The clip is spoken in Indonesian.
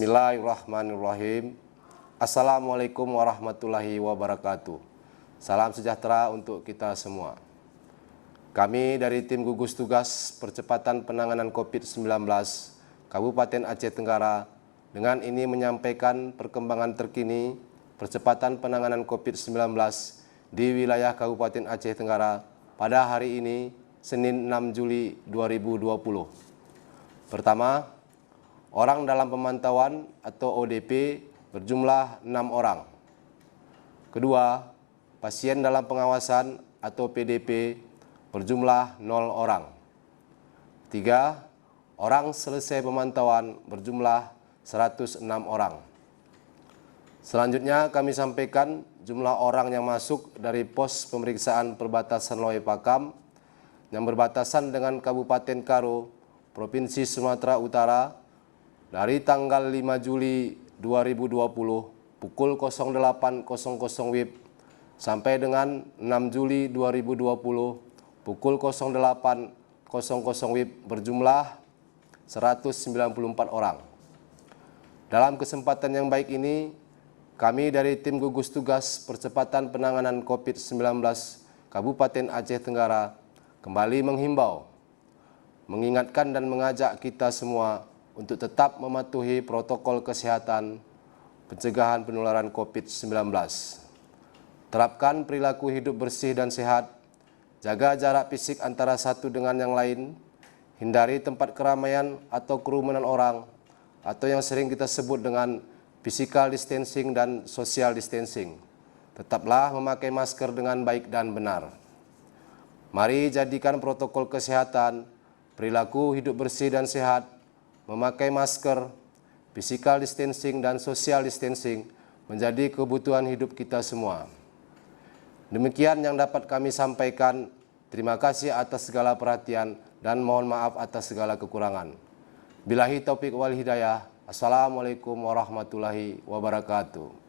Bismillahirrahmanirrahim. Assalamualaikum warahmatullahi wabarakatuh. Salam sejahtera untuk kita semua. Kami dari tim gugus tugas percepatan penanganan COVID-19 Kabupaten Aceh Tenggara dengan ini menyampaikan perkembangan terkini percepatan penanganan COVID-19 di wilayah Kabupaten Aceh Tenggara pada hari ini, Senin 6 Juli 2020. Pertama, orang dalam pemantauan atau ODP berjumlah 6 orang. Kedua, pasien dalam pengawasan atau PDP berjumlah 0 orang. Tiga, orang selesai pemantauan berjumlah 106 orang. Selanjutnya kami sampaikan jumlah orang yang masuk dari pos pemeriksaan perbatasan Loe Pakam yang berbatasan dengan Kabupaten Karo, Provinsi Sumatera Utara dari tanggal 5 Juli 2020 pukul 08.00 WIB sampai dengan 6 Juli 2020 pukul 08.00 WIB berjumlah 194 orang. Dalam kesempatan yang baik ini, kami dari tim gugus tugas percepatan penanganan COVID-19 Kabupaten Aceh Tenggara kembali menghimbau, mengingatkan dan mengajak kita semua untuk tetap mematuhi protokol kesehatan pencegahan penularan COVID-19. Terapkan perilaku hidup bersih dan sehat, jaga jarak fisik antara satu dengan yang lain, hindari tempat keramaian atau kerumunan orang, atau yang sering kita sebut dengan physical distancing dan social distancing. Tetaplah memakai masker dengan baik dan benar. Mari jadikan protokol kesehatan, perilaku hidup bersih dan sehat, memakai masker, physical distancing, dan social distancing menjadi kebutuhan hidup kita semua. Demikian yang dapat kami sampaikan. Terima kasih atas segala perhatian dan mohon maaf atas segala kekurangan. Billahi taufik wal hidayah. Assalamualaikum warahmatullahi wabarakatuh.